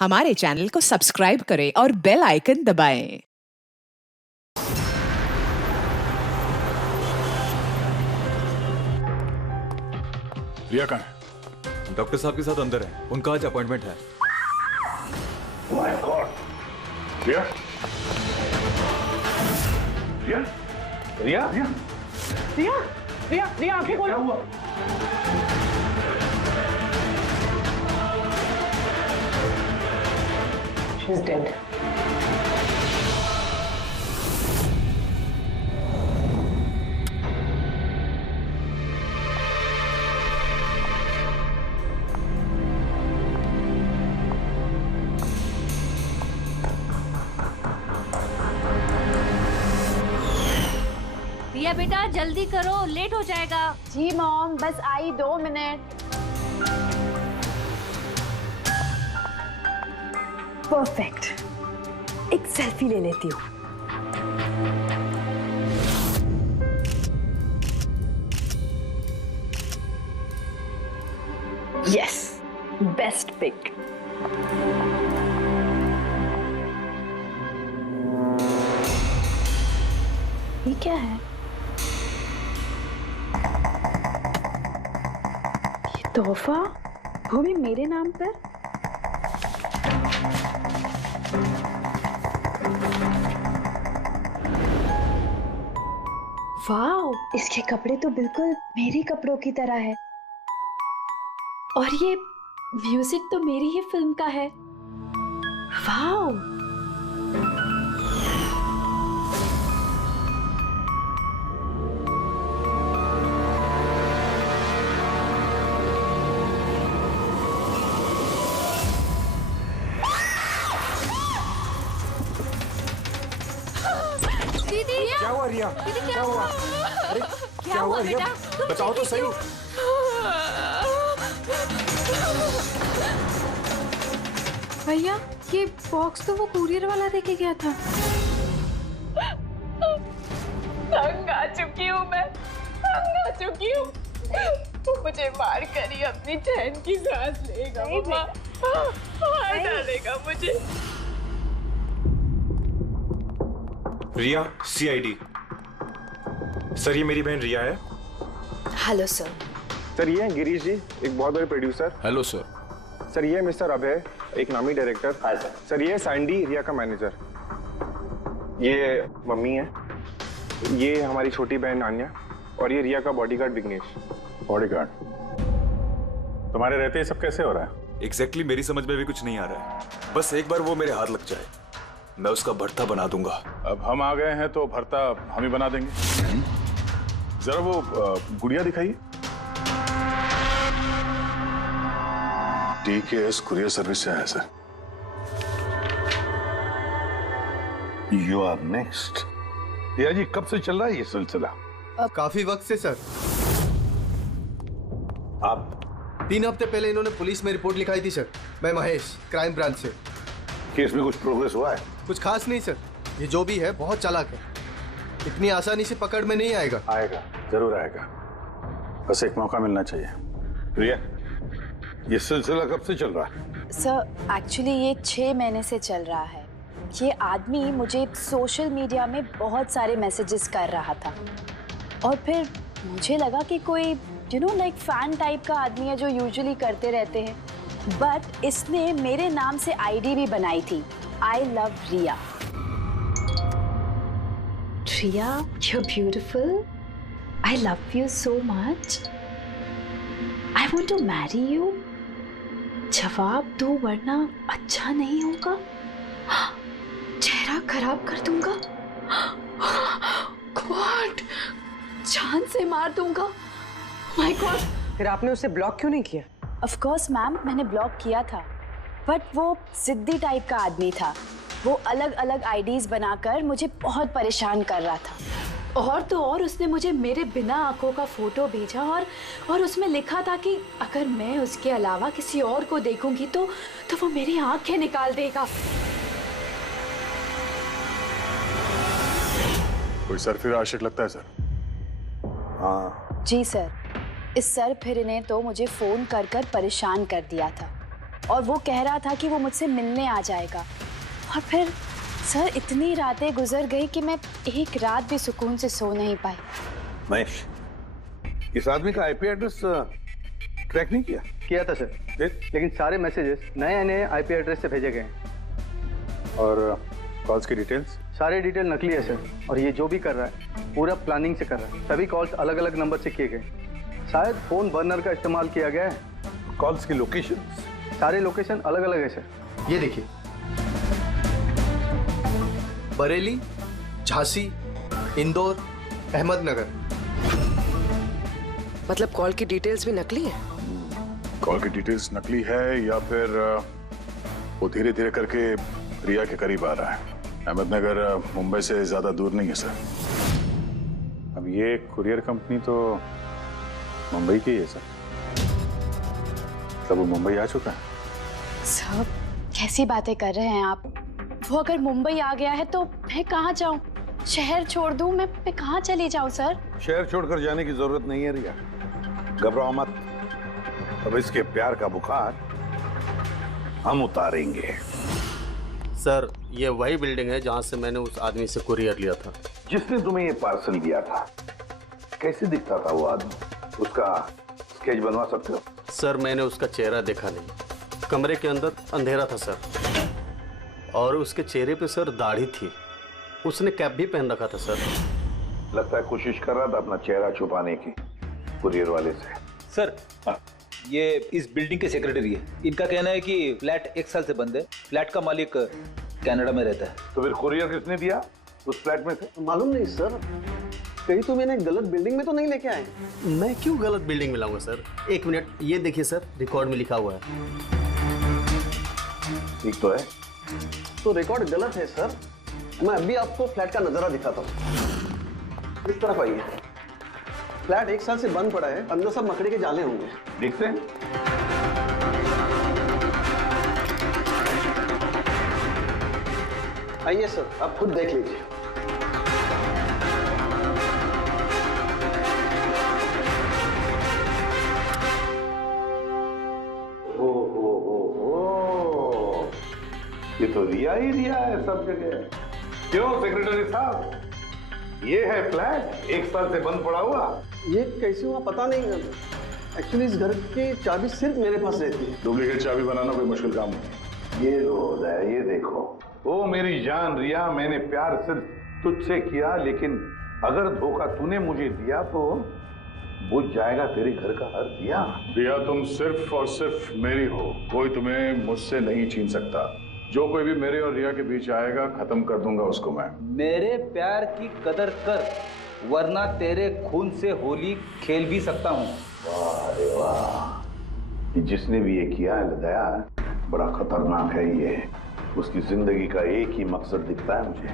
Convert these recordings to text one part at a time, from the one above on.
हमारे चैनल को सब्सक्राइब करें और बेल आइकन दबाएं। रिया कहाँ है? डॉक्टर साहब के साथ अंदर है, उनका आज अपॉइंटमेंट है। My god! रिया? रिया? रिया? रिया? रिया, रिया, रिया आंखें खोलो। क्या हुआ? She's dead. रिया बेटा जल्दी करो, लेट हो जाएगा। जी मॉम, बस आई 2 मिनट। परफेक्ट, एक सेल्फी ले लेती हूँ। Yes, best pic. ये क्या है? ये तोहफा, वो भी मेरे नाम पर। वाओ, इसके कपड़े तो बिल्कुल मेरे कपड़ों की तरह है। और ये म्यूजिक तो मेरी ही फिल्म का है। वाओ, दीदी क्या हुआ रिया? दीदी क्या हुआ? अरे क्या हुआ रिया? बेटा? बताओ तो सही। भैया ये बॉक्स तो वो कुरियर वाला देके गया था। तंग आ चुकी हूँ मैं, तंग आ चुकी हूँ। वो मुझे मार कर ही अपनी चैन की सांस लेगा, मम्मा मार डालेगा मुझे। रिया, सीआईडी। सर, ये मेरी बहन रिया है। Hello sir. सर ये हैं गिरीश जी, एक बहुत बड़े प्रोड्यूसर। Hello sir. सर ये है मिस्टर अभय, एक नामी डायरेक्टर। Hi sir. सर ये है सैंडी, रिया का मैनेजर। ये मम्मी है, ये हमारी छोटी बहन नान्या, और ये रिया का बॉडीगार्ड विघ्नेश। बॉडीगार्ड? तुम्हारे रहते ही सब कैसे हो रहा है? एग्जैक्टली मेरी समझ में भी कुछ नहीं आ रहा है। बस एक बार वो मेरे हाथ लग जाए, मैं उसका भर्ता बना दूंगा। अब हम आ गए हैं तो भरता हम ही बना देंगे। जरा वो गुड़िया दिखाइए। DKS कुरियर सर्विस से आया sir. You are next. Riya ji, कब से चल रहा है ये सिलसिला? काफी वक्त से सर। आप 3 हफ्ते पहले इन्होंने पुलिस में रिपोर्ट लिखाई थी सर। मैं महेश, क्राइम ब्रांच से। केस में कुछ प्रोग्रेस हुआ है? कुछ खास नहीं सर, ये जो भी है बहुत चालाक है, इतनी आसानी से पकड़ में नहीं आएगा। आएगा, जरूर आएगा। बस एक मौका मिलना चाहिए। रिया, ये सिलसिला कब से चल रहा है? सर एक्चुअली ये 6 महीने से चल रहा है। ये आदमी मुझे सोशल मीडिया में बहुत सारे मैसेजेस कर रहा था, और फिर मुझे लगा कि कोई लाइक फैन टाइप का आदमी है जो यूजुअली करते रहते हैं। बट इसने मेरे नाम से आईडी भी बनाई थी, I love Riya. Riya, you're beautiful. I love you so much. I want to marry you. जवाब दो वरना अच्छा नहीं होगा। चेहरा खराब कर दूंगा। गॉड, जान से मार दूंगा। My God. फिर आपने उसे ब्लॉक क्यों नहीं किया? ऑफ कोर्स मैम, मैंने ब्लॉक किया था, बट वो जिद्दी टाइप का आदमी था। वो अलग अलग आईडीज बनाकर मुझे बहुत परेशान कर रहा था। और तो और उसने मुझे मेरे बिना आंखों का फोटो भेजा, और उसमें लिखा था कि अगर मैं उसके अलावा किसी और को देखूंगी तो वो मेरी आंखें निकाल देगा। कोई सरफिर आशिक लगता है सर। हाँ जी सर, इस सर फिर ने तो मुझे फोन कर कर परेशान कर दिया था। और वो कह रहा था कि वो मुझसे मिलने आ जाएगा। और फिर सर इतनी रातें गुजर गई कि मैं एक रात भी सुकून से सो नहीं पाई। महेश, इस आदमी का आईपी एड्रेस ट्रैक नहीं किया था सर, लेकिन सारे मैसेजेस नए नए आईपी एड्रेस से भेजे गए हैं। और कॉल्स की डिटेल्स? सारे डिटेल नकली है सर, और ये जो भी कर रहा है पूरा प्लानिंग से कर रहा है। सभी कॉल्स अलग अलग नंबर से किए गए, शायद फोन बर्नर का इस्तेमाल किया गया है। कॉल्स की लोकेशन? सारे लोकेशन अलग अलग है सर। ये देखिए, बरेली, झांसी, इंदौर, अहमदनगर। मतलब कॉल की डिटेल्स भी नकली है? कॉल की डिटेल्स नकली है या फिर वो धीरे धीरे करके रिया के करीब आ रहा है। अहमदनगर मुंबई से ज्यादा दूर नहीं है सर। अब ये कुरियर कंपनी तो मुंबई की है सर। तब वो मुंबई आ चुका है। सर कैसी बातें कर रहे हैं आप? वो अगर मुंबई आ गया है तो मैं कहाँ जाऊँ? शहर छोड़ दूँ? मैं कहाँ चली जाऊँ सर? शहर छोड़कर जाने की जरूरत नहीं है रिया, घबराओ मत। अब इसके प्यार का बुखार हम उतारेंगे। सर ये वही बिल्डिंग है जहाँ से मैंने उस आदमी से कुरियर लिया था। जिसने तुम्हें ये पार्सल दिया था, कैसे दिखता था वो आदमी? उसका स्केच बनवा सकते हो? सर मैंने उसका चेहरा देखा नहीं, कमरे के अंदर अंधेरा था सर, और उसके चेहरे पे सर दाढ़ी थी। उसने कैप भी पहन रखा था सर। लगता है कोशिश कर रहा था अपना चेहरा छुपाने की कुरियर वाले से। सर ये इस बिल्डिंग के सेक्रेटरी है। इनका कहना है कि फ्लैट 1 साल से बंद है। फ्लैट का मालिक कनाडा में रहता है। तो फिर कुरियर किसने दिया उस फ्लैट में से? मालूम नहीं सर, कहीं तो मैंने गलत बिल्डिंग में तो नहीं लेके आए। मैं क्यों गलत बिल्डिंग में लाऊंगा सर? एक मिनट, ये देखिए सर, रिकॉर्ड में लिखा हुआ है। ठीक तो है? तो रिकॉर्ड गलत है सर। मैं अभी आपको फ्लैट का नजारा दिखाता हूँ। इस तरफ आइए। फ्लैट 1 साल से बंद पड़ा है, अंदर सब मकड़ी के जाले होंगे। देखते हैं। आइए सर, आप खुद देख लीजिए। ये तो रिया ही रिया है सब जगह। क्यों सेक्रेटरी साहब, ये है फ्लैट 1 साल से बंद पड़ा हुआ। ये कैसे हुआ पता नहीं। एक्चुअली इस घर की चाबी सिर्फ मेरे पास रहती है। डुप्लीकेट चाबी बनाना कोई मुश्किल काम नहीं। ये रोज है, ये देखो। ओ मेरी जान रिया, मैंने प्यार सिर्फ तुझसे किया, लेकिन अगर धोखा तूने मुझे दिया तो बुझ जाएगा तेरे घर का हर दिया। रिया तुम सिर्फ और सिर्फ मेरी हो, कोई तुम्हें मुझसे नहीं छीन सकता। जो कोई भी मेरे और रिया के बीच आएगा खत्म कर दूंगा उसको मैं। मेरे प्यार की कदर कर, वरना तेरे खून से होली खेल भी सकता हूँ। वाह रे वाह, जिसने भी ये किया है दया, बड़ा खतरनाक है ये। उसकी जिंदगी का एक ही मकसद दिखता है मुझे,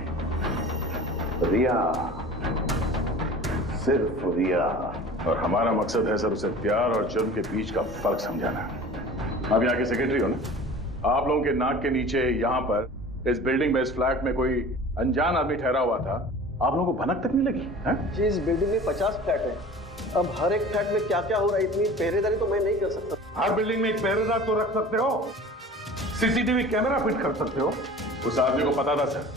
रिया, सिर्फ रिया। और हमारा मकसद है सर उसे प्यार और जुर्म के बीच का फर्क समझाना। आप यहाँ के सेक्रेटरी हो ना? आप लोगों के नाक के नीचे यहाँ पर इस बिल्डिंग में, इस फ्लैट में कोई अनजान आदमी ठहरा हुआ था, आप लोगों को भनक तक नहीं लगी है? जी इस बिल्डिंग में 50 फ्लैट है। अब हर एक फ्लैट में क्या क्या हो रहा है इतनी पहरेदारी तो मैं नहीं कर सकता। हर बिल्डिंग में एक पहरेदार तो रख सकते हो, सीसीटीवी कैमरा फिट कर सकते हो। उस आदमी को पता था सर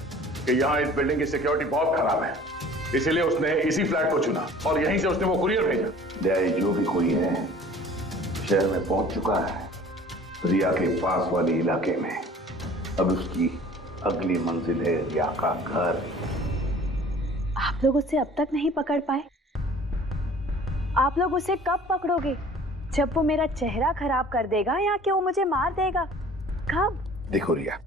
कि यहाँ इस बिल्डिंग की सिक्योरिटी बहुत खराब है, इसीलिए उसने इसी फ्लैट को चुना और यहीं से उसने वो कुरियर भेजा। दया जो भी कोई है शहर में पहुंच चुका है, रिया के पास वाले इलाके में। अब उसकी अगली मंजिल है रिया का घर। आप लोग उसे अब तक नहीं पकड़ पाए? आप लोग उसे कब पकड़ोगे? जब वो मेरा चेहरा खराब कर देगा या कि वो मुझे मार देगा? कब? देखो रिया,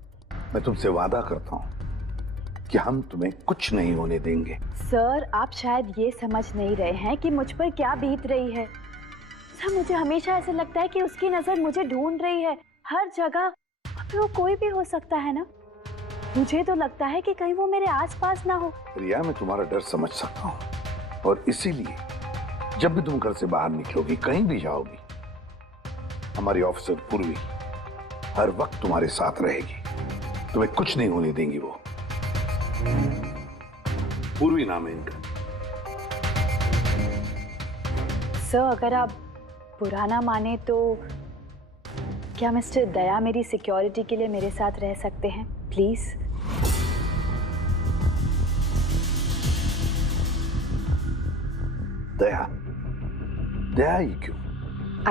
मैं तुमसे वादा करता हूँ कि हम तुम्हें कुछ नहीं होने देंगे। सर आप शायद ये समझ नहीं रहे हैं कि मुझ पर क्या बीत रही है। सर मुझे हमेशा ऐसा लगता है कि उसकी नजर मुझे ढूंढ रही है हर जगह। वो कोई भी हो सकता है ना? मुझे तो लगता है कि कहीं वो मेरे आसपास ना हो। रिया मैं तुम्हारा डर समझ सकता हूँ, और इसीलिए जब भी तुम घर से बाहर निकलोगी, कहीं भी जाओगी, हमारी ऑफिसर पूर्वी हर वक्त तुम्हारे साथ रहेगी। तुम्हें कुछ नहीं होने देंगी वो। पूर्वी नाम है इनका। सर अगर आप पुराना माने तो क्या मिस्टर दया मेरी सिक्योरिटी के लिए मेरे साथ रह सकते हैं प्लीज? दया, दया ही क्यों?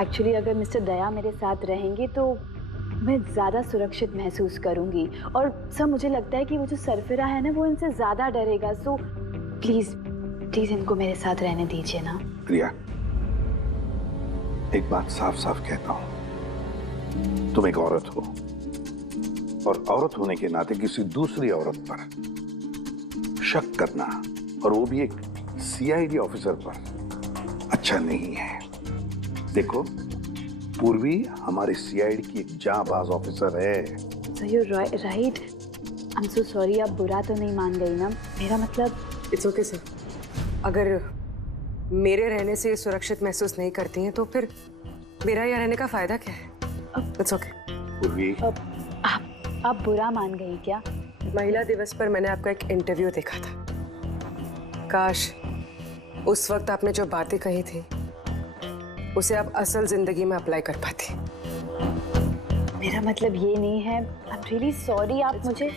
एक्चुअली अगर मिस्टर दया मेरे साथ रहेंगे तो मैं ज़्यादा सुरक्षित महसूस करूंगी, और सर मुझे लगता है कि वो जो सरफिरा है ना वो इनसे ज़्यादा डरेगा। सो प्लीज प्लीज इनको मेरे साथ रहने दीजिए ना। रिया, एक बात साफ साफ कहता हूं, तुम एक औरत हो और औरत होने के नाते किसी दूसरी औरत पर शक करना, और वो भी एक सीआईडी ऑफिसर पर, अच्छा नहीं है। देखो, पूर्वी हमारी सीआईडी की एक जांबाज ऑफिसर है। So you right. I am so sorry, आप बुरा तो नहीं मान गई ना? मेरा मतलब इट्स ओके सर। अगर मेरे रहने से सुरक्षित महसूस नहीं करती हैं तो फिर मेरा यहाँ रहने का फायदा क्या है? It's okay. पूर्वी, आप बुरा मान गई क्या? महिला दिवस पर मैंने आपका एक इंटरव्यू देखा था। काश उस वक्त आपने जो बातें कही थी उसे आप असल जिंदगी में अप्लाई कर पाती। मेरा मतलब ये नहीं है। आई एम रियली सॉरी। आप मुझे,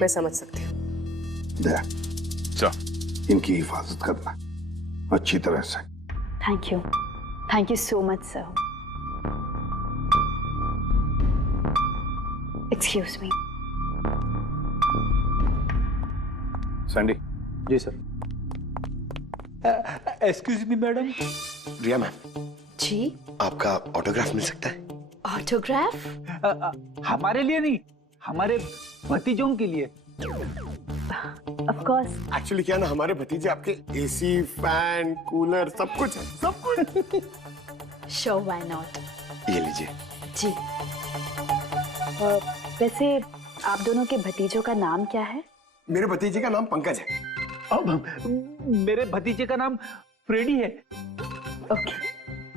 मैं समझ सकती हूँ। दया, इनकी हिफाजत करना अच्छी तरह से। Thank you so much sir. Excuse me. Sandy. Ji sir. Excuse me madam. Riya ma'am ji, आपका ऑटोग्राफ मिल सकता है? ऑटोग्राफ? हमारे लिए नहीं, हमारे भतीजों के लिए। Of course. एक्चुअली क्या ना, हमारे भतीजे आपके एसी, फैन, कूलर सब कुछ है, सब कुछ। Show why not. ये लीजिए। जी। वैसे आप दोनों के भतीजों का नाम क्या है? मेरे भतीजे का नाम पंकज है। अब मेरे भतीजे का नाम फ्रेडी है। ओके।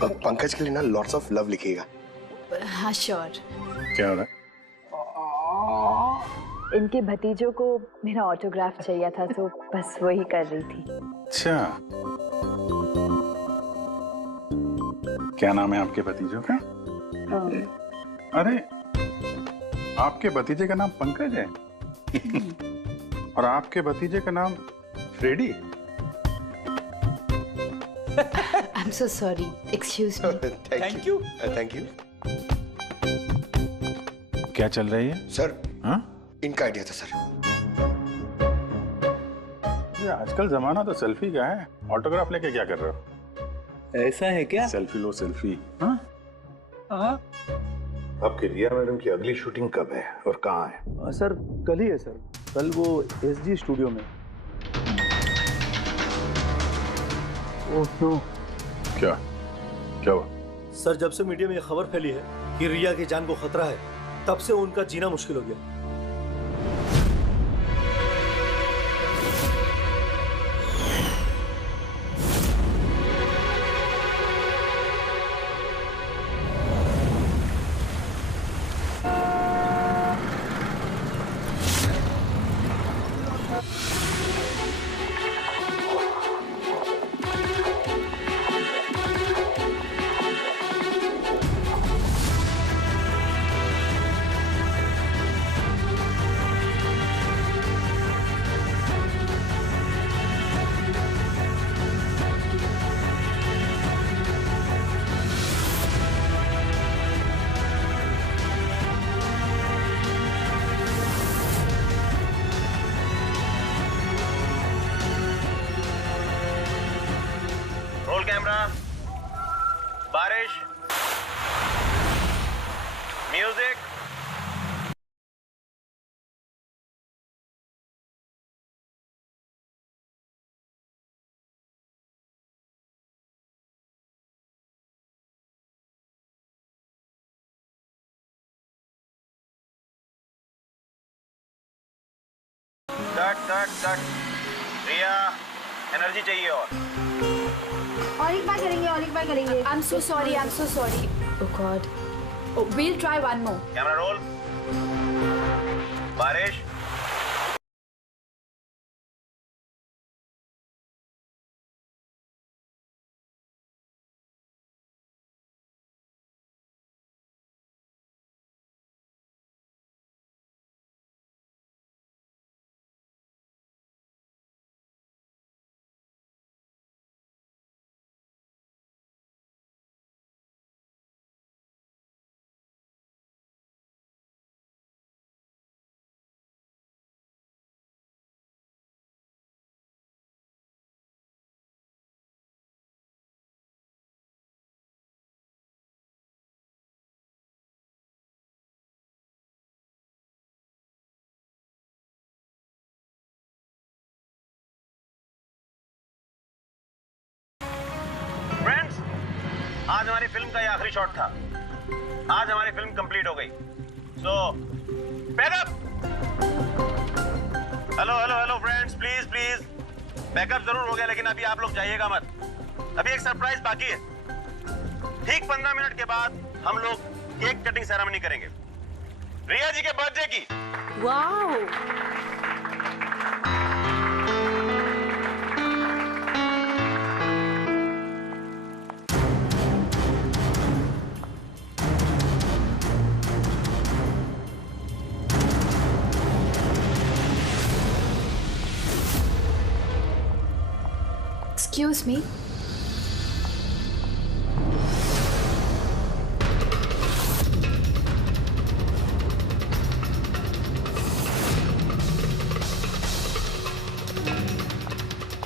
पंकज के लिए ना लॉट्स ऑफ लव लिखिएगा। हाँ श्योर। क्या हो रहा है? इनके भतीजों को मेरा ऑटोग्राफ चाहिए था तो बस वही कर रही थी। अच्छा, क्या नाम है आपके भतीजों का? अरे, आपके भतीजे का नाम पंकज है और आपके भतीजे का नाम Freddy. I am so sorry, excuse me. Thank you. Thank you. क्या चल रही है सर? हाँ? इनका आइडिया था सर। ये आजकल जमाना तो सेल्फी का है, ऑटोग्राफ लेके क्या कर रहे हो? ऐसा है क्या? सेल्फी लो सेल्फी। हाँ? आपकी रिया मैडम की अगली शूटिंग कब है और कहाँ है? सर कल ही है सर, कल वो एसजी स्टूडियो में। Oh no. क्या क्या हुआ? सर जब से मीडिया में ये खबर फैली है कि रिया की जान को खतरा है, तब से उनका जीना मुश्किल हो गया। रोल कैमरा, बारिश, म्यूजिक। कट। रिया, एनर्जी चाहिए और एक बार करेंगे। I am so sorry. Oh God. We'll try one more. Camera roll, बारिश। फिल्म का ये आखिरी शॉट था। आज हमारी फिल्म कंप्लीट हो गई। So backup. Hello hello hello friends, please please backup जरूर हो गया, लेकिन अभी आप लोग जाइएगा मत। अभी एक सरप्राइज बाकी है। ठीक 15 मिनट के बाद हम लोग केक कटिंग सेरेमनी करेंगे रिया जी के बर्थडे की। Wow, Excuse me.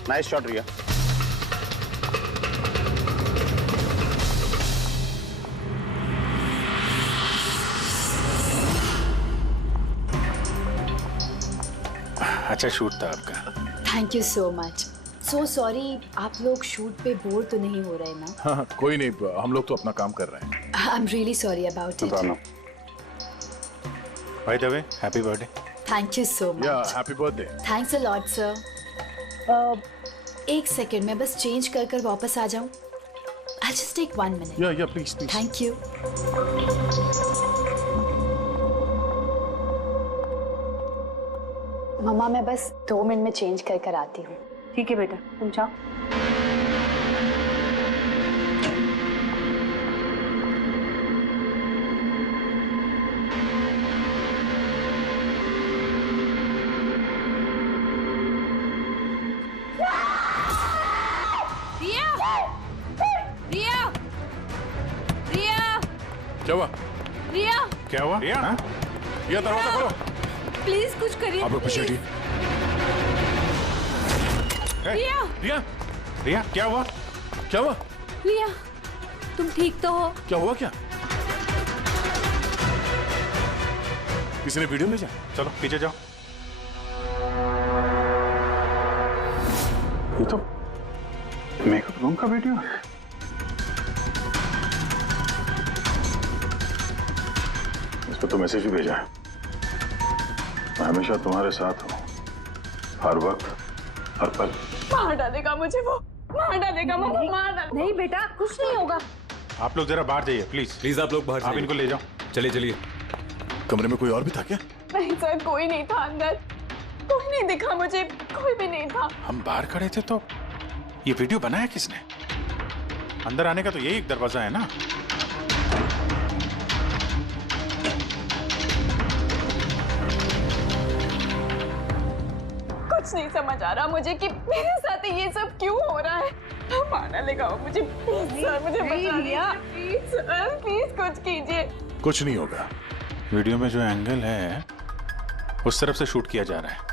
Nice shot Riya. अच्छा शूट था आपका। Thank you so much. So sorry, आप लोग शूट पे बोर तो नहीं हो रहे ना? हाँ, कोई नहीं, हम लोग तो अपना काम कर रहे हैं। I am really sorry about it. By the way, happy birthday. Thank you so much. Yeah happy birthday. Thanks a lot sir. एक सेकेंड, मैं बस चेंज कर कर वापस आ जाऊं। I just take 1 minute. Yeah please please. Thank you. मम्मा, मैं बस 2 मिनट में चेंज कर कर आती हूँ। ठीक है बेटा, तुम जाओ। क्या हुआ? रिया, क्या हुआ? रिया, रिया दरवाजा खोलो। प्लीज कुछ करिए। आप लोग पीछे हटिए। रिया, रिया, रिया, क्या हुआ? क्या हुआ? रिया, तुम ठीक तो हो? क्या हुआ? क्या किसी ने वीडियो भेजा? चलो पीछे जाओ। ये तो मेकअप रूम का वीडियो है। इस पर तो मैसेज भी भेजा है, मैं हमेशा तुम्हारे साथ हूँ, हर वक्त हर पल। मार डालेगा मुझे वो, मार डालेगा, मार डालेगा। नहीं बेटा, कुछ नहीं होगा। आप लोग जरा बाहर जाइए प्लीज। प्लीज आप लोग बाहर आप इनको ले जाओ। चलिए चलिए। कमरे में कोई और भी था क्या? नहीं सर, कोई नहीं था अंदर, कोई नहीं दिखा मुझे, कोई भी नहीं था। हम बाहर खड़े थे तो ये वीडियो बनाया किसने? अंदर आने का तो यही एक दरवाजा है ना। कुछ नहीं समझ आ रहा मुझे कि मेरे साथ ये सब क्यों हो रहा है। मार डालेगा वो मुझे। प्लीज सर, मुझे बचा लीजिए। प्लीज सर, प्लीज कुछ कीजिए। कुछ नहीं होगा। वीडियो में जो एंगल है उस तरफ से शूट किया जा रहा है।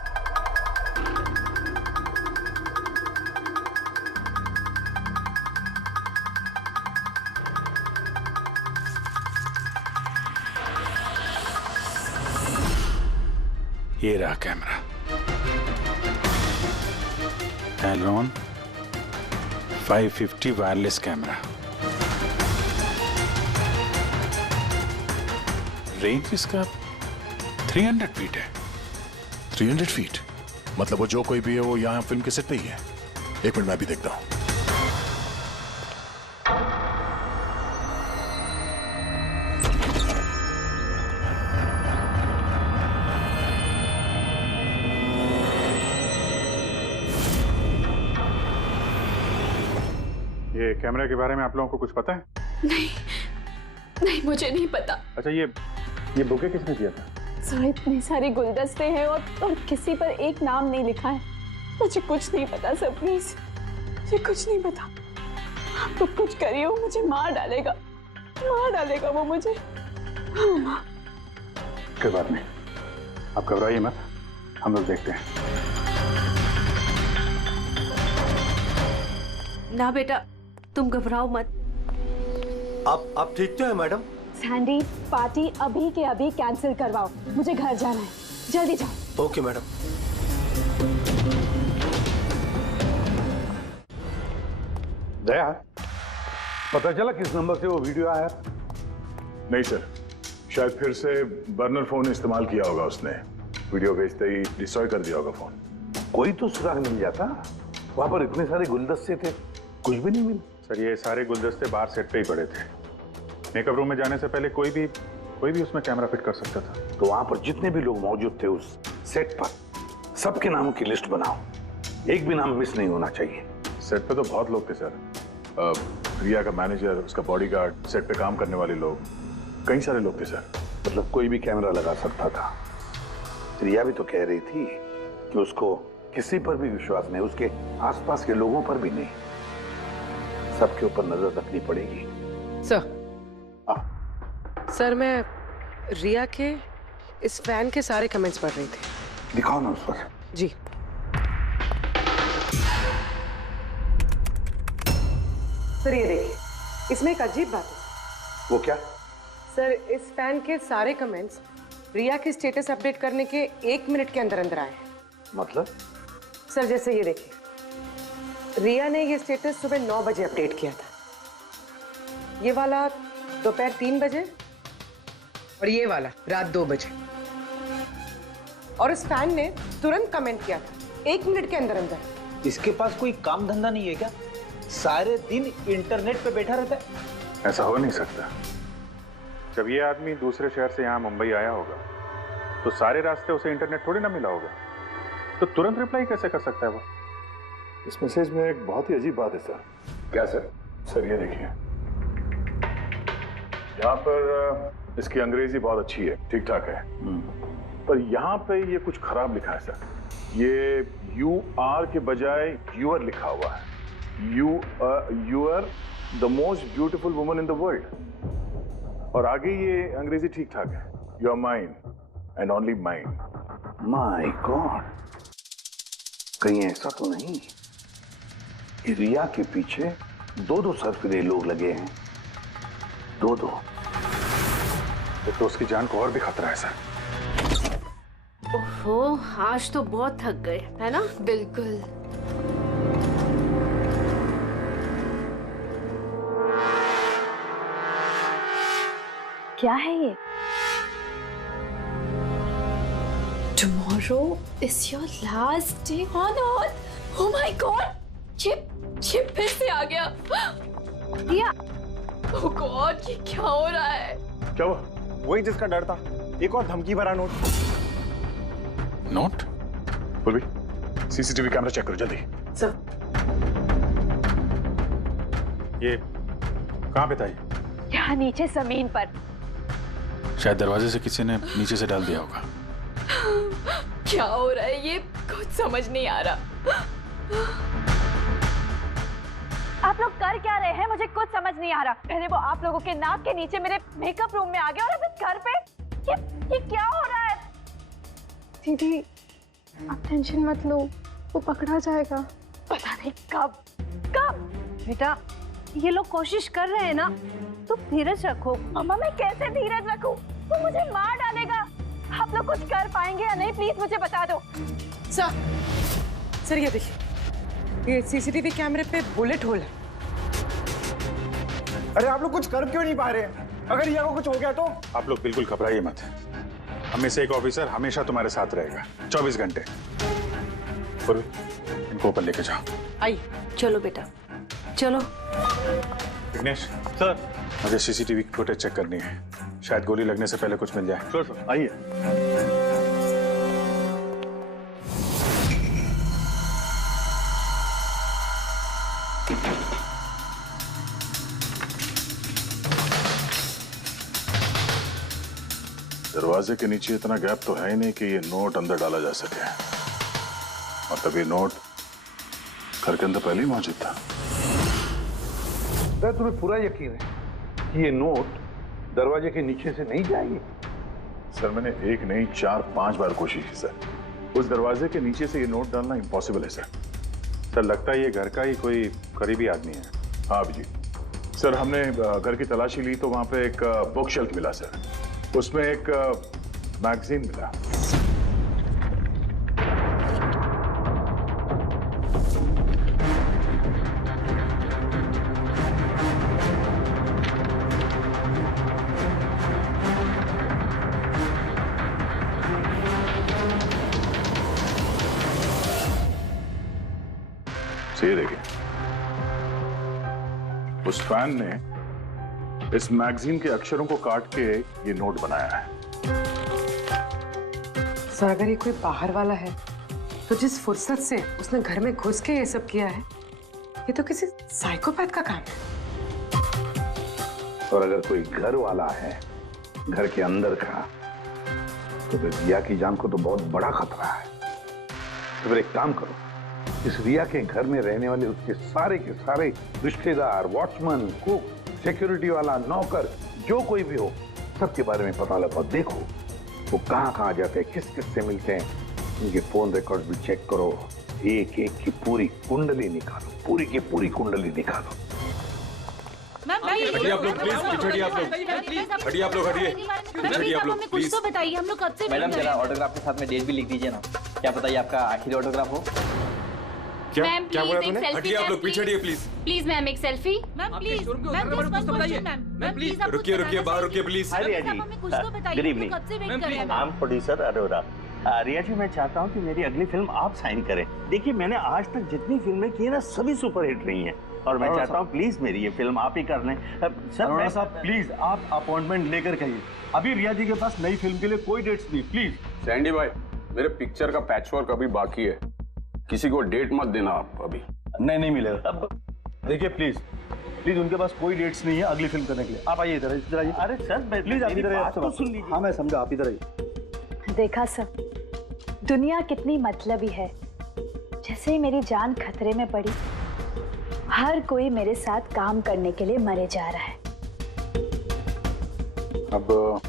ये रहा कैमरा। एलरॉन 550 वायरलेस कैमरा। रेंज इसका 300 फीट है। 300 फीट? मतलब वो जो कोई भी है वो यहाँ फिल्म के सेट पे ही है। एक मिनट, मैं भी देखता हूँ। ये कैमरे के बारे में आप लोगों को कुछ पता है? नहीं नहीं, मुझे नहीं पता। अच्छा, ये बुके किसने दिया था? सर, इतने सारे गुलदस्ते हैं और किसी पर एक नाम नहीं लिखा है। मुझे कुछ नहीं पता सर, प्लीज मुझे कुछ नहीं पता। आप लोग कुछ करिए, वो मुझे मार डालेगा, मार डालेगा वो मुझे। कोई बात नहीं, आप घबराइए मत, हम लोग देखते हैं। ना बेटा, तुम घबराओ मत। आप ठीक तो है मैडम? सैंडी, पार्टी अभी के अभी कैंसिल करवाओ, मुझे घर जाना है, जल्दी जाओ। Okay madam. दया, पता चला किस नंबर से वो वीडियो आया? नहीं सर, शायद फिर से बर्नर फोन इस्तेमाल किया होगा उसने। वीडियो भेजते ही डिस्ट्रॉय कर दिया होगा फोन। कोई तो सुराग मिल जाता। वहां पर इतने सारे गुलदस्ते थे, कुछ भी नहीं मिले। सर ये सारे गुलदस्ते बाहर सेट पे ही पड़े थे। मेकअप रूम में जाने से पहले कोई भी उसमें कैमरा फिट कर सकता था। तो वहां पर जितने भी लोग मौजूद थे उस सेट पर, सबके नामों की लिस्ट बनाओ। एक भी नाम मिस नहीं होना चाहिए। सेट पे तो बहुत लोग थे सर। रिया का मैनेजर, उसका बॉडीगार्ड, सेट पे काम करने वाले लोग, कई सारे लोग थे सर। मतलब कोई भी कैमरा लगा सकता था। रिया भी तो कह रही थी कि उसको किसी पर भी विश्वास नहीं, उसके आसपास के लोगों पर भी नहीं। सबके ऊपर नजर रखनी पड़ेगी। सर मैं रिया के इस फैन के सारे कमेंट्स पढ़ रही थी। दिखाओ ना उस पर। जी। सर ये देखिए, इसमें एक अजीब बात है। वो क्या? सर इस फैन के सारे कमेंट्स रिया की स्टेटस अपडेट करने के 1 मिनट के अंदर अंदर आए हैं। मतलब? सर जैसे ये देखिए, रिया ने ये स्टेटस सुबह 9 बजे अपडेट किया था, ये वाला दोपहर 3 बजे और ये वाला रात 2 बजे। और इस फैन ने तुरंत कमेंट किया था 1 मिनट के अंदर अंदर। इसके पास कोई काम धंधा नहीं है क्या? सारे दिन इंटरनेट पे बैठा रहता है। ऐसा हो नहीं सकता। जब ये आदमी दूसरे शहर से यहाँ मुंबई आया होगा तो सारे रास्ते उसे इंटरनेट थोड़ी ना मिला होगा, तो तुरंत रिप्लाई कैसे कर सकता है वो? इस मैसेज में एक बहुत ही अजीब बात है सर। क्या सर? सर ये देखिए, यहाँ पर इसकी अंग्रेजी बहुत अच्छी है, ठीक ठाक है, पर यहाँ पे ये कुछ खराब लिखा है सर। ये यू आर के बजाय यूर लिखा हुआ है। You are the most beautiful woman in the world. और आगे ये अंग्रेजी ठीक ठाक है, you are mine and only mine. My God, कहीं ऐसा तो नहीं कि रिया के पीछे 2-2 सरफिरे लोग लगे हैं? 2-2? तो उसकी जान को और भी खतरा है सर। ओहो, आज तो बहुत थक गए, है ना? बिल्कुल। क्या है ये? Tomorrow is your last day on Earth. Oh my God! Chip फिर से आ गया। रिया, oh God, ये क्या हो रहा है? क्या हुआ? वही जिसका डर था, एक और धमकी भरा नोट। नोट? पूर्वी, सीसीटीवी कैमरा चेक करो जल्दी। सर ये कहाँ पे था? ये यहाँ नीचे जमीन पर। शायद दरवाजे से किसी ने नीचे से डाल दिया होगा। क्या हो रहा है? ये कुछ समझ नहीं आ रहा। आप लोग कर क्या रहे हैं? मुझे कुछ समझ नहीं आ रहा। पहले वो आप लोगों के नाक के नीचे मेरे मेकअप रूम में आ गया और अब इस घर पे ये क्या हो रहा है? दीदी आप टेंशन मत लो, वो पकड़ा जाएगा। पता नहीं कब। बेटा ये लोग कोशिश कर रहे हैं ना, तो धीरज रखो। मम्मा मैं कैसे धीरज रखूं? वो मुझे मार डालेगा। आप लोग कुछ कर पाएंगे या नहीं, प्लीज मुझे बता दो। सर ये देखिए, ये सीसीटीवी कैमरे पे बुलेट होल है। अरे आप लोग कुछ कर क्यों नहीं पा रहे? अगर रिया को कुछ हो गया तो? आप लोग बिल्कुल घबराइए मत। हम में से एक ऑफिसर हमेशा तुम्हारे साथ रहेगा 24 घंटे। पूर्वी, इनको ऊपर लेके जाओ। आइए। चलो बेटा, चलो। विघ्नेश सर, मुझे सीसीटीवी फुटेज चेक करनी है, शायद गोली लगने से पहले कुछ मिल जाए। सर आइए। दरवाजे के नीचे इतना गैप तो है ही नहीं कि ये नोट अंदर डाला जा सके। मतलब ये नोट घर के अंदर पहले ही मौजूद था। सर तुम्हें पूरा यकीन है कि ये नोट दरवाजे के नीचे से नहीं जाएगी? सर मैंने 1 नहीं 4-5 बार कोशिश की सर। उस दरवाजे के नीचे से ये नोट डालना इम्पॉसिबल है सर। सर लगता है ये घर का ही कोई करीबी आदमी है। हाँ जी सर, हमने घर की तलाशी ली तो वहां पे एक बुक शेल्फ मिला सर, उसमें एक मैगजीन मिला। सही देखिए, उस फैन ने इस मैगजीन के अक्षरों को काट के ये नोट बनाया है। सर अगर ये कोई बाहर वाला है तो जिस फुर्सत से उसने घर में घुस के ये सब किया है, ये तो किसी साइकोपैथ का काम है। और अगर कोई घर वाला है, घर के अंदर का, तो फिर रिया की जान को तो बहुत बड़ा खतरा है। तो फिर एक काम करो, इस रिया के घर में रहने वाले उसके सारे के सारे रिश्तेदार, वॉचमैन, कुक, सिक्योरिटी वाला, नौकर, जो कोई भी हो, सबके बारे में पता लगाओ। देखो वो कहाँ जाते हैं, किस किस से मिलते हैं, उनके फोन रिकॉर्ड भी चेक करो, एक एक की पूरी कुंडली निकालो, पूरी की पूरी कुंडली निकालो। हटिए आप लोग प्लीज, हटिए आप लोग, हटिए आप लोग, हटिए आप लोग कुछ तो बताइए, हम लोग कब से मैडम जरा ऑटोग्राफ के साथ में डेट भी लिख दीजिए ना। क्या बताइए आपका आखिरी ऑटोग्राफ हो। क्या बोला तूने? हटिए आप लोग, पीछे हटिए प्लीज। प्लीज मैम एक selfie. Ma'am please, ma'am please रुकिए बाहर रुकिए प्लीज। कुछ तो बताइए, गुड इवनिंग, कब से वेट कर रहे हैं। I am producer Arora. Riya ji, मैं चाहता हूँ कि मेरी अगली फिल्म आप साइन करें। देखिए मैंने आज तक जितनी फिल्में की है ना, सभी सुपरहिट रही हैं, और मैं चाहता हूँ प्लीज मेरी ये फिल्म आप ही कर लें। सर साहब प्लीज आप अपॉइंटमेंट लेकर कहिए, अभी रिया जी के पास नई फिल्म के लिए कोई डेट्स नहीं। प्लीज सैंडी भाई, मेरे पिक्चर का पैचवर्क अभी बाकी है, किसी को डेट मत देना आप अभी। नहीं मिलेगा। देखिए प्लीज उनके पास कोई डेट्स नहीं है अगली फिल्म करने के लिए। आप आइए इधर आइए। अरे सर प्लीज आप इधर आइए, सुन लीजिए। हाँ मैं समझा, आप इधर आइए। देखा सब, दुनिया कितनी मतलबी है। जैसे ही मेरी जान खतरे में पड़ी, हर कोई मेरे साथ काम करने के लिए मरे जा रहा है। अब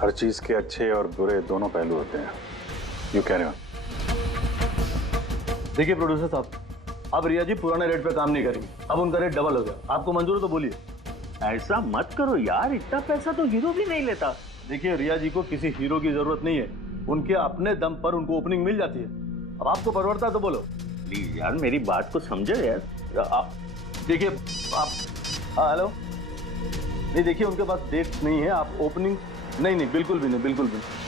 हर चीज के अच्छे और बुरे दोनों पहलू होते हैं। You carry on. देखिए प्रोड्यूसर साहब, अब रिया जी पुराने रेट पे काम नहीं करेंगी, अब उनका रेट डबल हो गया। आपको मंजूर है तो बोलिए। ऐसा मत करो यार, इतना पैसा तो हीरो भी नहीं लेता। देखिए रिया जी को किसी हीरो की जरूरत नहीं है, उनके अपने दम पर उनको ओपनिंग मिल जाती है। अब आपको परवड़ता है तो बोलो। प्लीज यार मेरी बात को समझो यार। आप देखिए, आप हेलो, नहीं देखिए उनके पास डेट नहीं है। आप ओपनिंग नहीं बिल्कुल भी नहीं, बिल्कुल भी नहीं।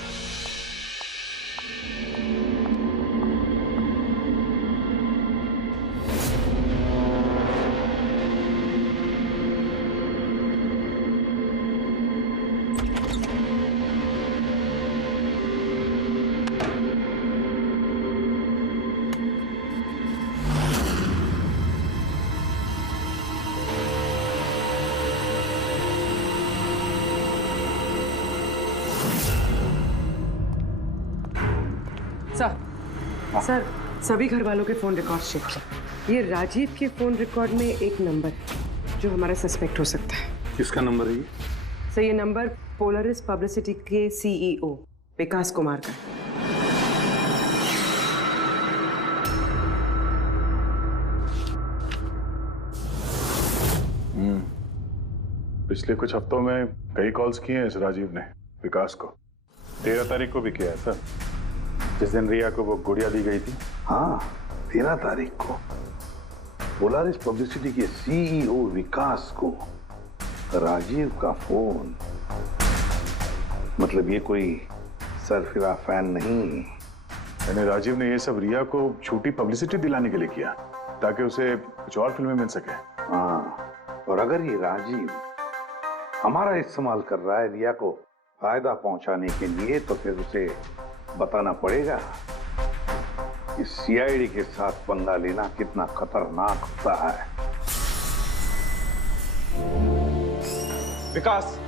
सर सभी घर वालों के फोन रिकॉर्ड चेक किए। ये राजीव के फोन रिकॉर्ड में एक नंबर है जो हमारा सस्पेक्ट हो सकता है। किसका नंबर है ये? सर ये नंबर पोलरिस पब्लिसिटी के सीईओ विकास कुमार का है। पिछले कुछ हफ्तों में कई कॉल्स किए हैं इस राजीव ने विकास को। 13 तारीख को भी किया है सर, जिस दिन रिया को वो गुड़िया दी गई थी। हाँ 13 तारीख को पोलारिस पब्लिसिटी के सीईओ विकास को राजीव का फोन। मतलब ये कोई सरफिरा फैन नहीं। यानी राजीव ने ये सब रिया को झूठी पब्लिसिटी दिलाने के लिए किया ताकि उसे कुछ और फिल्में मिल सके। हाँ, और अगर ये राजीव हमारा इस्तेमाल कर रहा है रिया को फायदा पहुंचाने के लिए, तो फिर उसे बताना पड़ेगा कि सीआईडी के साथ पंगा लेना कितना खतरनाक होता है। विकास,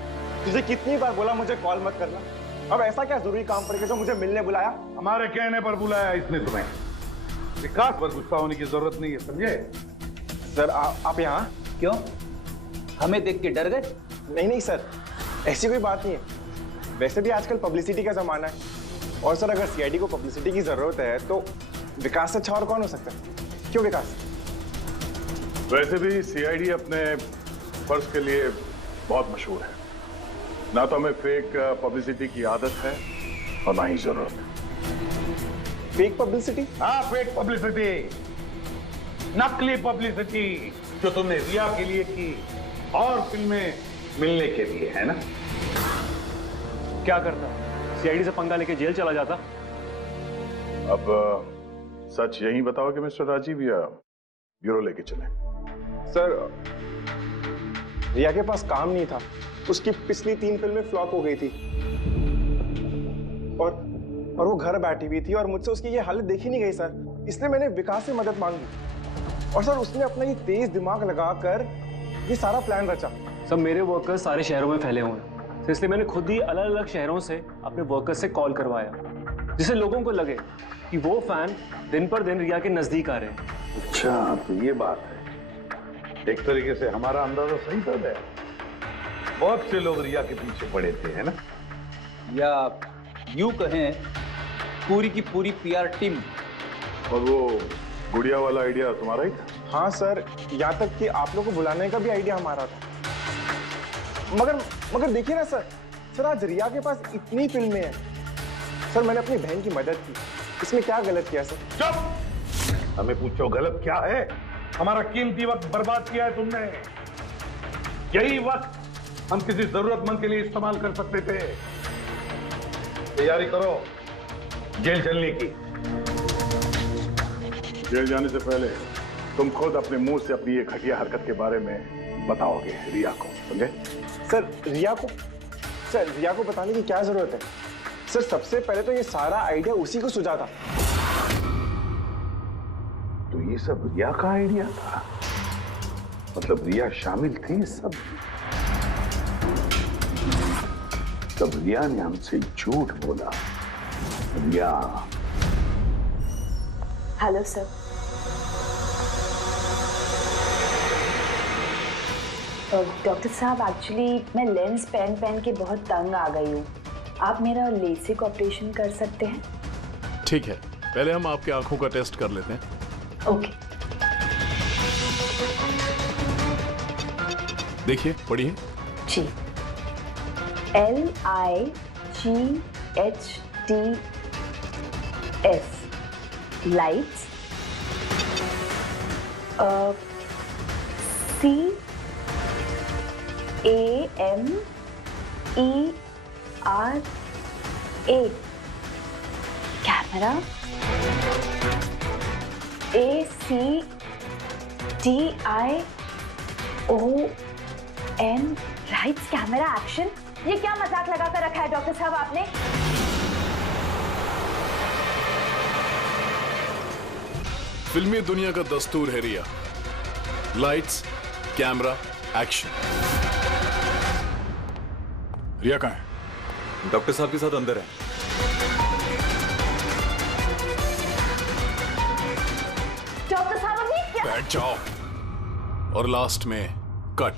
तुझे कितनी बार बोला मुझे कॉल मत करना? अब ऐसा क्या जरूरी काम पड़ गया जो मुझे मिलने बुलाया? हमारे कहने पर बुलाया इसने तुम्हें। विकास पर गुस्सा होने की जरूरत नहीं है, समझे? सर आप यहाँ क्यों? हमें देख के डर गए? नहीं सर, ऐसी कोई बात नहीं है। वैसे भी आजकल पब्लिसिटी का जमाना है, और सर अगर सीआईडी को पब्लिसिटी की जरूरत है तो विकास से अच्छा और कौन हो सकता है? क्यों विकास? वैसे भी सीआईडी अपने फर्ज के लिए बहुत मशहूर है। ना तो हमें फेक पब्लिसिटी की आदत है और ना ही जरूरत है। Fake publicity? हाँ, फेक पब्लिसिटी, नकली पब्लिसिटी जो तुमने रिया के लिए की और फिल्में मिलने के लिए, है ना? क्या करता? सीआईडी से पंगा लेके जेल चला जाता। अब सच यही बताओगे मिस्टर राजीव या ब्यूरो लेके चले? सर, रिया के पास काम नहीं था। उसकी पिछली 3 फिल्में फ्लॉप हो गई थी और वो घर बैठी हुई थी और मुझसे उसकी ये हालत देखी नहीं गई सर। इसलिए मैंने विकास से मदद मांगी और सर उसने अपना ये तेज दिमाग लगाकर ये सारा प्लान रचा। सब मेरे वर्कर्स सारे शहरों में फैले हुए हैं, तो इसलिए मैंने खुद ही अलग अलग शहरों से अपने वर्कर्स से कॉल करवाया, जिससे लोगों को लगे कि वो फैन दिन पर दिन रिया के नजदीक आ रहे हैं। अच्छा, तो ये बात है। एक तरीके से हमारा अंदाजा सही था। बहुत से लोग रिया के पीछे पड़े थे, है ना? या यूं कहें पूरी की पूरी पीआर टीम। और वो गुड़िया वाला आइडिया तुम्हारा ही था? हाँ सर, यहाँ तक कि आप लोगों को बुलाने का भी आइडिया हमारा था। मगर देखिए ना सर, आज रिया के पास इतनी फिल्में हैं। सर, मैंने अपनी बहन की मदद की, इसमें क्या गलत किया सर? चुप! हमें पूछो गलत क्या है? हमारा कीमती वक्त बर्बाद किया है तुमने। यही वक्त हम किसी जरूरतमंद के लिए इस्तेमाल कर सकते थे। तैयारी करो जेल चलने की। जेल जाने से पहले तुम खुद अपने मुंह से अपनी ये घटिया हरकत के बारे में बताओगे रिया को, समझे? सर, रिया को बताने की क्या जरूरत है? सर, सबसे पहले तो ये सारा आइडिया उसी को सुझा था। तो ये सब रिया का आइडिया था? मतलब रिया शामिल थी सब? तब रिया ने हमसे झूठ बोला। रिया। Hello sir. डॉक्टर साहब, एक्चुअली मैं लेंस पहन के बहुत तंग आ गई हूँ। आप मेरा लेसिक ऑपरेशन कर सकते हैं? ठीक है, पहले हम आपकी आंखों का टेस्ट कर लेते हैं। ओके। देखिए, पढ़िए। जी। LIGHTS lights. CAMERA camera. ACTION lights camera action. ये क्या मजाक लगा कर रखा है डॉक्टर साहब आपने? फिल्मी दुनिया का दस्तूर है रिया, लाइट्स कैमरा एक्शन। रिया कहाँ है? डॉक्टर साहब के साथ अंदर है। डॉक्टर साहब अभी क्या? बैठ जाओ और लास्ट में cut.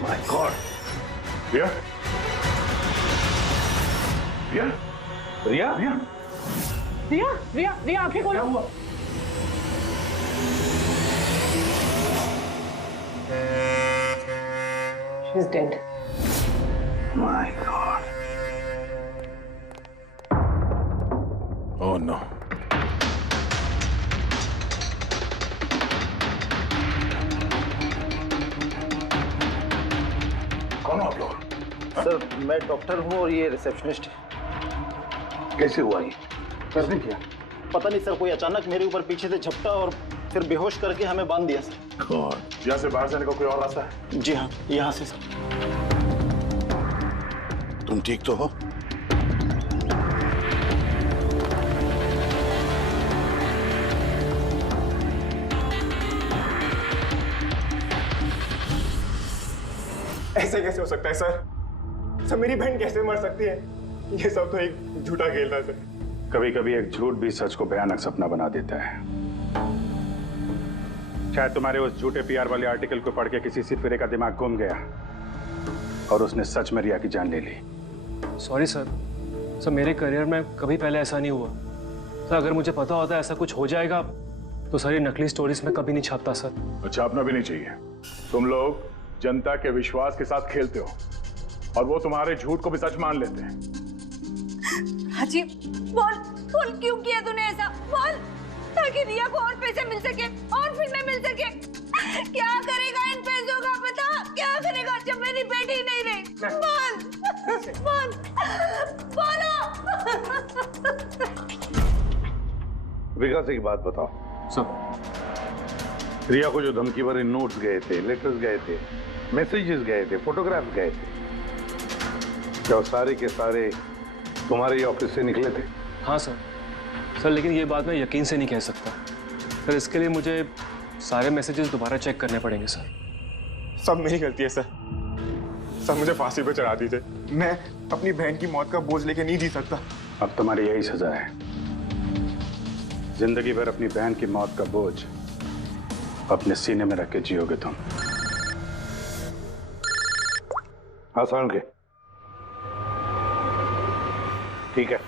My god. Riya? Riya? Riya? Riya? Riya, Riya, Riya, आंखें खोलो। क्या हुआ? She's dead. My God. Oh no. कौन हो आप लोग? सर, मैं डॉक्टर हूँ और ये रिसेप्शनिस्ट है। कैसे हुआ ये? किसने किया? पता नहीं सर, कोई अचानक मेरे ऊपर पीछे से झपटा और फिर बेहोश करके हमें बांध दिया सर। यहाँ से बाहर जाने का कोई और रास्ता है? जी हाँ, यहाँ से सर। तुम ठीक तो हो? ऐसे कैसे हो सकता है सर? मेरी बहन कैसे मर सकती है? ये सब तो एक झूठा खेल था सर। कभी कभी एक झूठ भी सच को भयानक सपना बना देता है। शायद तुम्हारे उस झूठे पीआर वाले आर्टिकल को पढ़ के किसी सिरफिरे का दिमाग घूम गया और उसने सच में रिया की जान ले ली। सॉरी सर, मेरे करियर में कभी पहले ऐसा नहीं हुआ सर। अगर मुझे पता होता ऐसा कुछ हो जाएगा तो सारी नकली स्टोरीज में कभी नहीं छापता सर। तो छापना भी नहीं चाहिए। तुम लोग जनता के विश्वास के साथ खेलते हो और वो तुम्हारे झूठ को भी सच मान लेते हैं। राजीव, बोल क्यों किया तूने ऐसा? बोल, ताकि रिया को और पैसे मिल सके और फिल्में मिल सके। क्या करेगा इन पैसों का पता? क्या करेगा जब मेरी बेटी नहीं रही? बोल, बोलो। विकास एक बात बताओ सर। रिया को जो धमकी भरे नोट्स गए थे, लेटर्स गए थे, मैसेजेस गए थे, फोटोग्राफ्स गए थे, क्या वो सारे के सारे तुम्हारे ही ऑफिस से निकले थे? हाँ सर। सर लेकिन ये बात मैं यकीन से नहीं कह सकता सर। इसके लिए मुझे सारे मैसेजेस दोबारा चेक करने पड़ेंगे सर। सब मेरी गलती है सर। सब मुझे फांसी पे चढ़ा दीजिए। मैं अपनी बहन की मौत का बोझ लेके नहीं जी सकता। अब तुम्हारी यही सजा है, जिंदगी भर अपनी बहन की मौत का बोझ अपने सीने में रख के जियोगे तुम। आसान के ठीक है।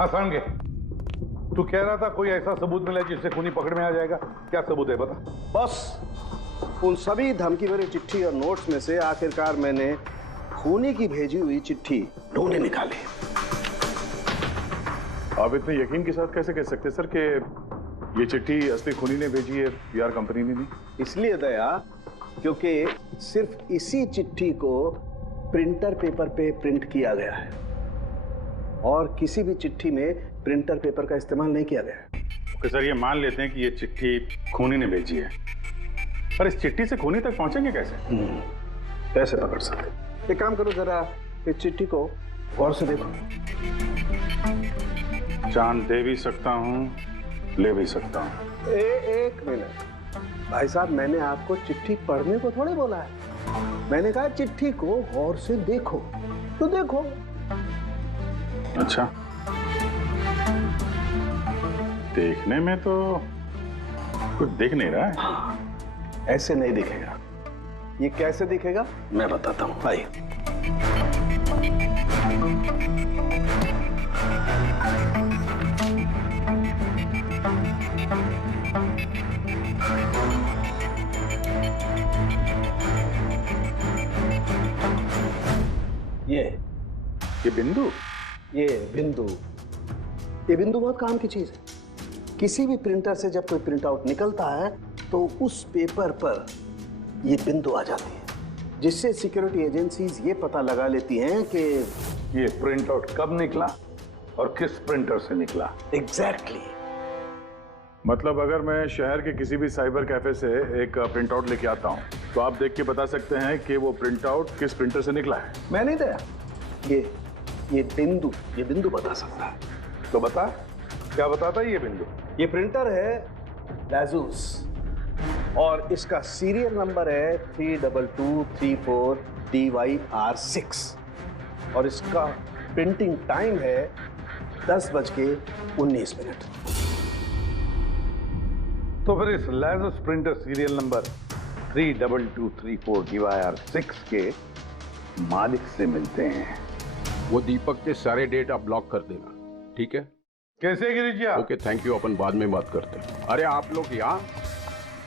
आसान के तू कह रहा था कोई ऐसा सबूत मिला जिससे खूनी पकड़ में आ जाएगा, क्या सबूत है बता? बस उन सभी धमकी भरी चिट्ठी और नोट्स में से आखिरकार मैंने खूनी की भेजी हुई चिट्ठी ढूंढे निकाली। आप इतने यकीन के साथ कैसे कह सकते हैं सर कि ये चिट्ठी असली खूनी ने भेजी है, पीआर कंपनी ने नहीं? इसलिए दया, क्योंकि सिर्फ इसी चिट्ठी को प्रिंटर पेपर पे प्रिंट किया गया है और किसी भी चिट्ठी में प्रिंटर पेपर का इस्तेमाल नहीं किया गया है। ओके सर, ये मान लेते हैं कि ये चिट्ठी खूनी ने भेजी है, पर इस चिट्ठी से खूनी तक पहुंचेंगे कैसे? कैसे पकड़ सकते? एक काम करो, जरा इस चिट्ठी को गौर से देखो। चांद दे भी सकता हूँ, ले भी सकता हूँ। एक मिनट भाई साहब, मैंने आपको चिट्ठी पढ़ने को थोड़े बोला है। मैंने कहा चिट्ठी को गौर से देखो, तो देखो। अच्छा, देखने में तो कुछ दिख नहीं रहा है। ऐसे नहीं दिखेगा। ये कैसे दिखेगा मैं बताता हूं, आइए। ये बिंदु, ये बिंदु बहुत काम की चीज है। किसी भी प्रिंटर से जब कोई प्रिंट आउट निकलता है तो उस पेपर पर ये बिंदु आ जाती है, जिससे सिक्योरिटी एजेंसीज ये पता लगा लेती हैं कि ये प्रिंट आउट कब निकला और किस प्रिंटर से निकला। एग्जैक्टली। मतलब अगर मैं शहर के किसी भी साइबर कैफे से एक प्रिंट आउट लेके आता हूँ तो आप देख के बता सकते हैं कि वो प्रिंट आउट किस प्रिंटर से निकला है? मैं नहीं दया, ये बिंदु बता सकता है। तो बता, क्या बताता है ये बिंदु? ये प्रिंटर है लाजूस और इसका सीरियल नंबर है 32234 DYR6 और इसका प्रिंटिंग टाइम है 10:19। तो फिर इस लाजूस प्रिंटर सीरियल नंबर 32234 DYR6 के मालिक से मिलते हैं। वो दीपक के सारे डेटा ब्लॉक कर देना, ठीक है? कैसे Girish ji? Okay, thank you. अपन बाद में बात करते हैं। अरे आप लोग यहाँ,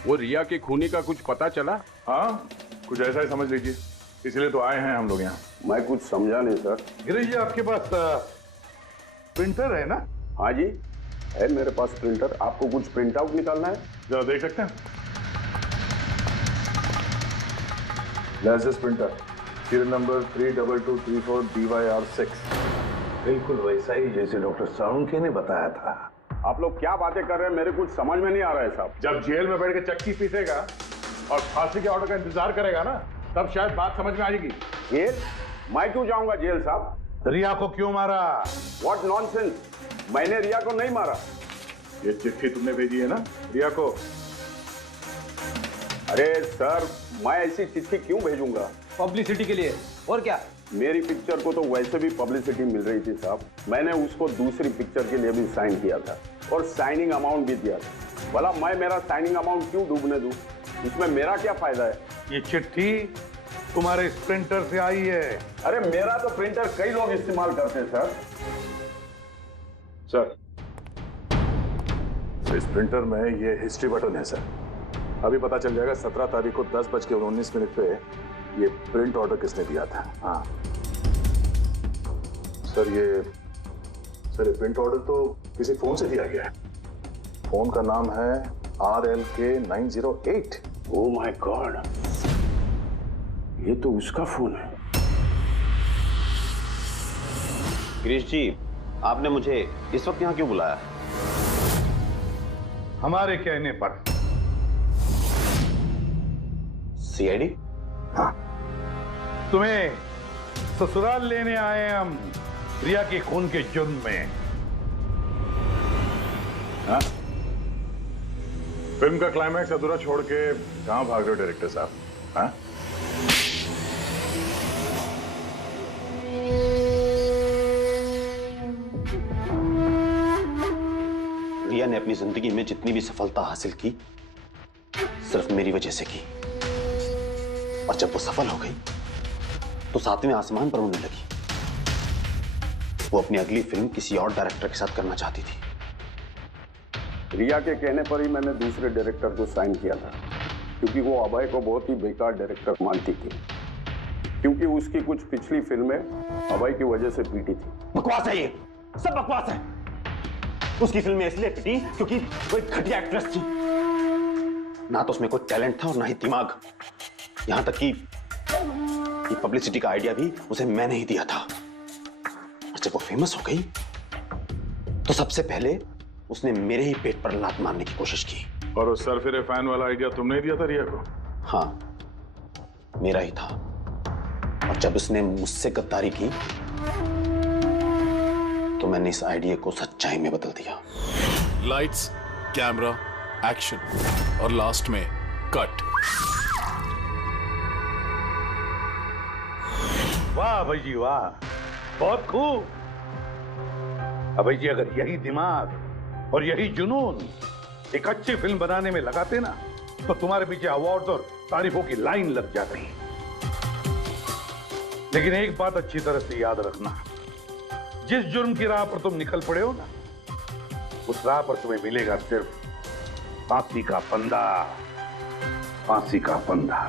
वो रिया के खूनी का कुछ पता चला? हाँ, कुछ ऐसा ही समझ लीजिए, इसलिए तो आए हैं हम लोग यहाँ। मैं कुछ समझा नहीं सर। गिरीश जी, आपके पास प्रिंटर है ना? हाँ जी है मेरे पास प्रिंटर। आपको कुछ प्रिंट आउट निकालना है? जरा देख सकते हैं। लाजूस प्रिंटर सीरियल नंबर 32234 DYR6, बिल्कुल वैसा ही जैसे डॉक्टर साळुंखे ने बताया था। आप लोग क्या बातें कर रहे हैं, मेरे कुछ समझ में नहीं आ रहा है साहब। जब जेल में बैठ के चक्की पीसेगा और फांसी के ऑर्डर का इंतजार करेगा ना, तब शायद बात समझ में आएगी। जेल? मैं क्यों जाऊंगा जेल साहब? रिया को क्यों मारा? व्हाट नॉनसेंस, मैंने रिया को नहीं मारा। ये चिट्ठी तुमने भेजी है ना रिया को? अरे सर, मैं ऐसी चिट्ठी क्यों भेजूंगा? पब्लिसिटी के लिए, और क्या? मेरी पिक्चर को तो वैसे भी पब्लिसिटी मिल रही थी साहब। मैंने उसको दूसरी पिक्चर के लिए भी साइन किया था और साइनिंग अमाउंट भी दिया था। भला मैं मेरा साइनिंग अमाउंट क्यों डूबने दूं? इसमें मेरा क्या फायदा है? ये चिट्ठी तुम्हारे इस प्रिंटर से आई है। अरे मेरा तो प्रिंटर कई लोग इस्तेमाल करते हैं सर। सर, इस प्रिंटर में ये हिस्ट्री बटन है सर। अभी पता चल जाएगा 17 तारीख को 10:19 पे ये प्रिंट ऑर्डर किसने दिया था। हाँ सर, ये प्रिंट ऑर्डर तो किसी फोन से दिया गया है। फोन का नाम है RLK908। ओह माय गॉड, ये तो उसका फोन है। गिरीश जी, आपने मुझे इस वक्त यहाँ क्यों बुलाया? हमारे कहने पर। सीआईडी? हाँ, तुम्हें ससुराल लेने आए हैं हम रिया के खून के जुर्म में। हाँ? फिल्म का क्लाइमैक्स अधूरा छोड़ के कहां भाग रहे हो डायरेक्टर साहब? हाँ? रिया ने अपनी जिंदगी में जितनी भी सफलता हासिल की सिर्फ मेरी वजह से की, और जब वो सफल हो गई तो सातवें आसमान पर उड़ने लगी। वो अपनी अगली फिल्म किसी और डायरेक्टर के साथ करना चाहती थी। रिया के कहने पर ही मैंने दूसरे डायरेक्टर को साइन किया था, क्योंकि वो अभय को बहुत ही बेकार डायरेक्टर मानती थी, क्योंकि उसकी कुछ पिछली फिल्में अभय की वजह से पीटी थी। बकवास है, ये सब बकवास है। उसकी फिल्में इसलिए पिटी क्योंकि वो एक घटिया एक्ट्रेस थी। ना तो उसमें कोई टैलेंट था और ना ही दिमाग। यहां तक कि पब्लिसिटी का आइडिया भी उसे मैंने ही दिया था। और जब वो फेमस हो गई तो सबसे पहले उसने मेरे ही पेट पर लात मारने की कोशिश की। और उस सरफिरे फैन वाला आइडिया तुमने ही दिया था रिया को? हाँ, मेरा ही था। और जब उसने मुझसे गद्दारी की तो मैंने इस आइडिया को सच्चाई में बदल दिया। लाइट्स, कैमरा, एक्शन और लास्ट में कट। वाह भाई जी वाह, बहुत खूब। अभय जी, अगर यही दिमाग और यही जुनून एक अच्छी फिल्म बनाने में लगाते ना तो तुम्हारे पीछे अवार्ड्स और तारीफों की लाइन लग जाती। लेकिन एक बात अच्छी तरह से याद रखना, जिस जुर्म की राह पर तुम निकल पड़े हो ना, उस राह पर तुम्हें मिलेगा सिर्फ फांसी का फंदा, फांसी का फंदा।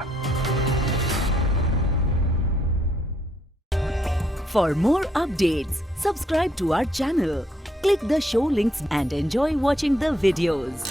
For more updates, subscribe to our channel, click the show links and enjoy watching the videos.